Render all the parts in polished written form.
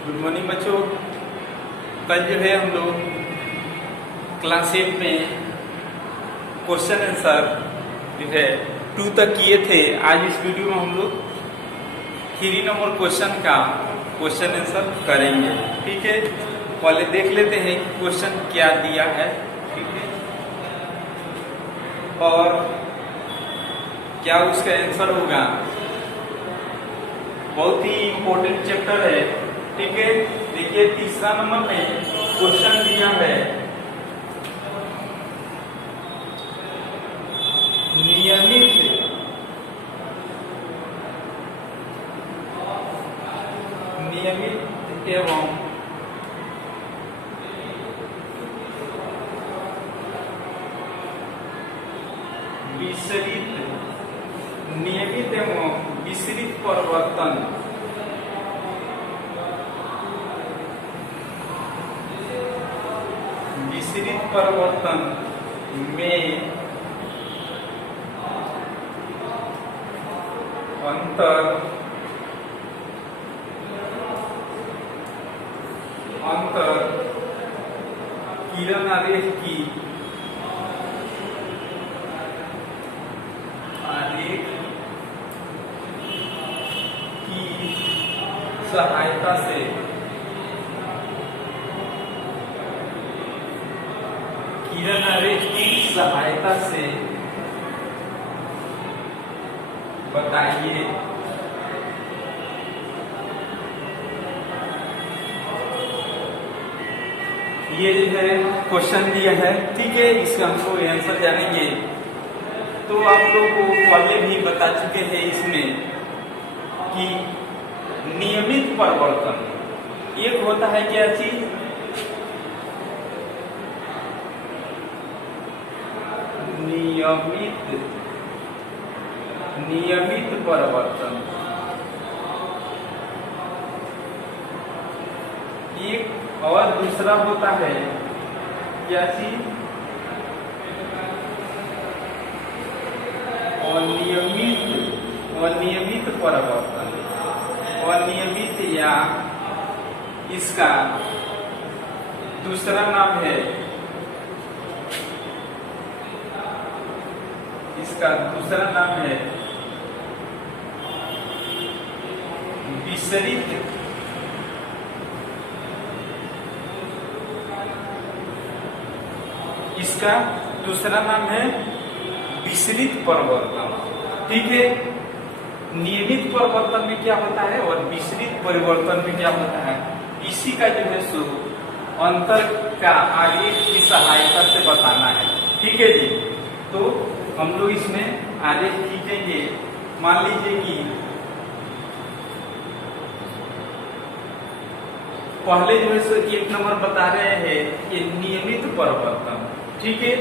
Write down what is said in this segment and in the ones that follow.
Good morning बच्चों। कल जो है हम लोग क्लास 8 में क्वेश्चन आंसर जो है 2 तक किए थे। आज इस वीडियो में हम लोग 3 नंबर क्वेश्चन का क्वेश्चन आंसर करेंगे। ठीक है, पहले देख लेते हैं क्वेश्चन क्या दिया है। ठीक है, और क्या उसका आंसर होगा। बहुत ही इम्पोर्टेंट चैप्टर है। ठीक है, देखिए तीसरा नंबर में क्वेश्चन दिया है नियमित एवं विसरित नियमित एवं विसरित परिवर्तन में अंतर किरण आरेख की सहायता से किरण आरेख की सहायता से बताइए ये जो है क्वेश्चन दिया है। ठीक है, इसका हमको आंसर जानेंगे। तो आप लोग को पहले भी बता चुके हैं इसमें कि नियमित परिवर्तन एक होता है क्या चीज, नियमित परिवर्तन। एक और दूसरा होता है क्या चीज, अनियमित परिवर्तन। अनियमित या इसका दूसरा नाम है, विसरित इसका दूसरा नाम है विसरित परिवर्तन। ठीक है, नियमित परिवर्तन में क्या होता है और विसरित परिवर्तन में क्या होता है, इसी का जो है सो अंतर का आरेख की सहायता से बताना है। ठीक है जी, तो हम लोग इसमें आरेख खींचेंगे। मान लीजिए कि पहले जो है सो 1 नंबर बता रहे हैं कि नियमित परिवर्तन। ठीक है,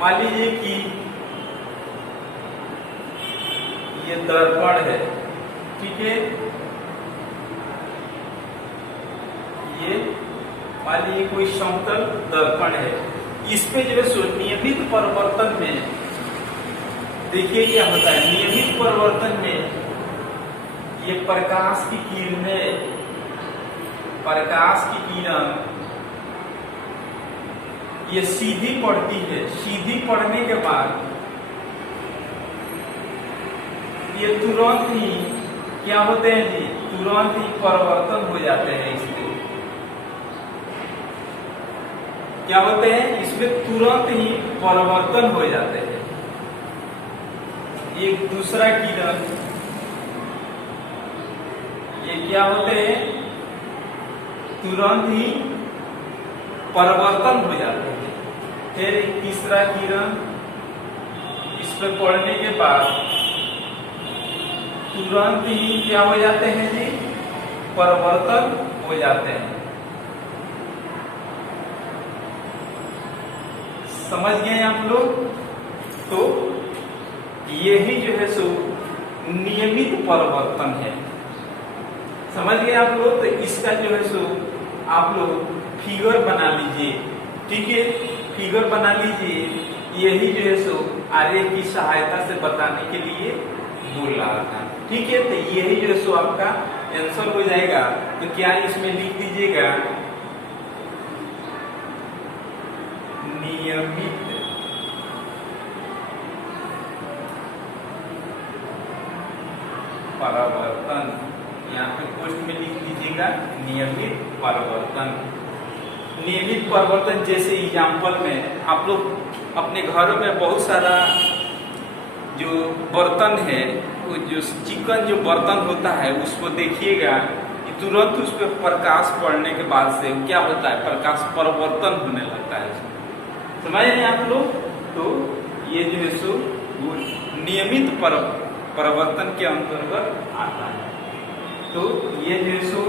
मान लीजिए कि ये दर्पण है। ठीक है, ये मान लीजिए कोई समतल दर्पण है। इस पे जो है सो नियमित परिवर्तन में देखिए क्या होता है। नियमित परिवर्तन में ये प्रकाश की किरण ये सीधी पड़ती है। सीधी पड़ने के बाद ये तुरंत ही क्या होते हैं जी, तुरंत ही परिवर्तन हो जाते हैं। इसमें क्या होते हैं, इसमें तुरंत ही परिवर्तन हो जाते हैं। एक दूसरा किरण ये क्या होते हैं, तुरंत ही परिवर्तन हो जाते हैं। फिर एक तीसरा किरण इस पर पड़ने के बाद तुरंत ही क्या हो जाते हैं जी, परिवर्तन हो जाते हैं। समझ गए आप लोग। तो यही जो है सो नियमित परिवर्तन है। समझ गए आप लोग। तो इसका जो है सो आप लोग फिगर बना लीजिए। ठीक है, फिगर बना लीजिए। यही जो है सो आरेख की सहायता से बताने के लिए बोल रहा था। ठीक है, तो यही जो है सो आपका आंसर हो जाएगा। तो क्या इसमें लिख दीजिएगा नियमित परिवर्तन, यहाँ पे पोस्ट में लिख दीजिएगा नियमित परिवर्तन। नियमित परिवर्तन जैसे एग्जाम्पल में आप लोग अपने घरों में बहुत सारा जो बर्तन है, वो जो चिकन जो बर्तन होता है उसको देखिएगा कि तुरंत उस पर प्रकाश पड़ने के बाद से क्या होता है, प्रकाश परिवर्तन होने लगता है। समझ रहे हैं आप लोग? तो ये जो है सो वो नियमित परिवर्तन के अंतर्गत आता है। तो ये जो है सो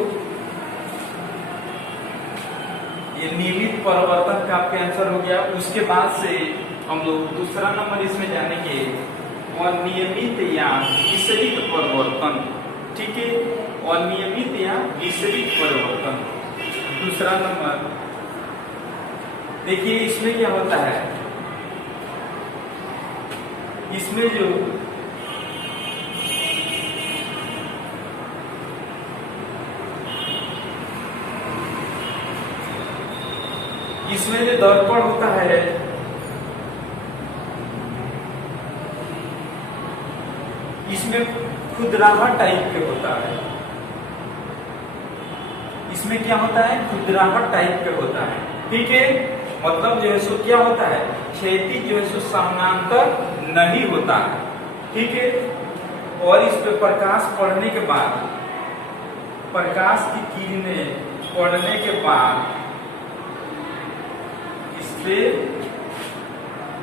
ये नियमित परिवर्तन का आपका आंसर हो गया। उसके बाद से हम लोग दूसरा नंबर इसमें जानेंगे अनियमित या विचलित परिवर्तन। ठीक है, अनियमित या विचलित परिवर्तन दूसरा नंबर। देखिए इसमें क्या होता है, इसमें जो दर्पण होता है, इसमें खुरदराहा टाइप के होता है। इसमें क्या होता है, खुरदराहा टाइप के होता है। ठीक है, मतलब जो है सो क्या होता है, क्षैतिज जो है सो समानांतर नहीं होता है। ठीक है, और इस पे प्रकाश पड़ने के बाद, प्रकाश की किरणें पड़ने के बाद इस पे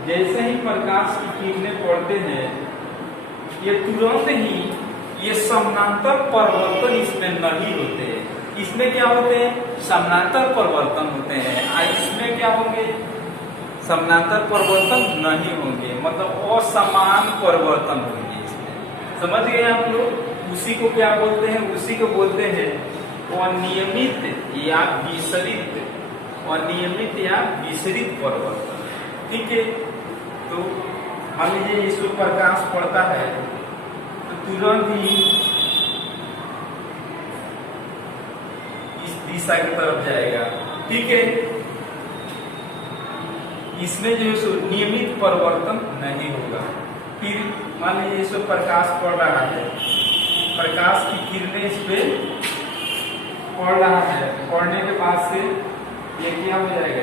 जैसे ही प्रकाश की किरणें पड़ते हैं ये तुरंत ही ये समानांतर परिवर्तन इसमें नहीं होते हैं। इसमें क्या होते हैं, समानांतर परिवर्तन होते हैं। इसमें क्या होंगे, समानांतर परिवर्तन नहीं होंगे, मतलब असमान परिवर्तन होंगे इसमें। समझ गए आप लोग? उसी को क्या बोलते हैं, उसी को बोलते हैं अनियमित या विचलित, अनियमित या विचलित परिवर्तन। ठीक है, तो मान लीजिए इस पर प्रकाश पड़ता है तो तुरंत ही इस दिशा की तरफ जाएगा। ठीक है, इसमें जो है नियमित परिवर्तन नहीं होगा। फिर मान लीजिए इस पर प्रकाश पड़ रहा है, प्रकाश की किरणें इस पे पड़ रहा है, पड़ने के बाद से ये क्या हो जाएगा,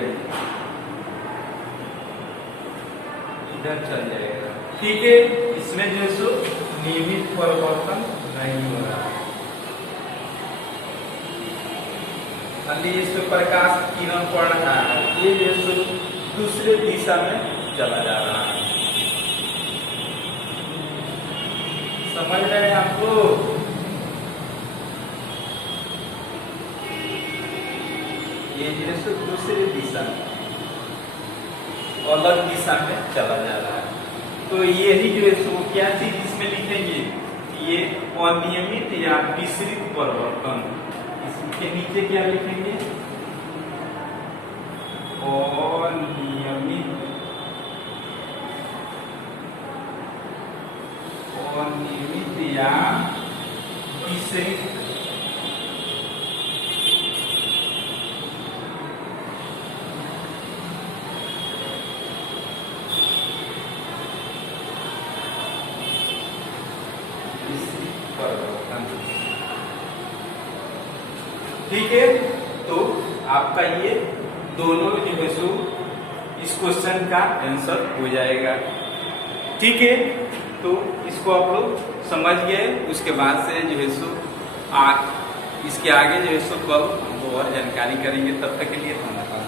इधर चल जाएगा। ठीक है, इसमें जो है सो नियमित परिवर्तन नहीं हो रहा है। इस पे प्रकाश किरण पड़ रहा है, ये जो है सो दूसरे दिशा में चला जा रहा है। समझ रहे हैं आपको? ये जो है सो दूसरी दिशा में, अलग दिशा में चला जा रहा है। तो यही जो है सो क्या चीज इसमें लिखेंगे, ये अनियमित या विचलित परिवर्तन। इसके नीचे क्या लिखेंगे, अनियमित या विचलित परिवर्तन। ठीक है, तो आपका ये दोनों जो है सो इस क्वेश्चन का आंसर हो जाएगा। ठीक है, तो इसको आप लोग समझ गए। उसके बाद से जो है सो इसके आगे जो है सो कल हम और जानकारी करेंगे। तब तक के लिए धन्यवाद।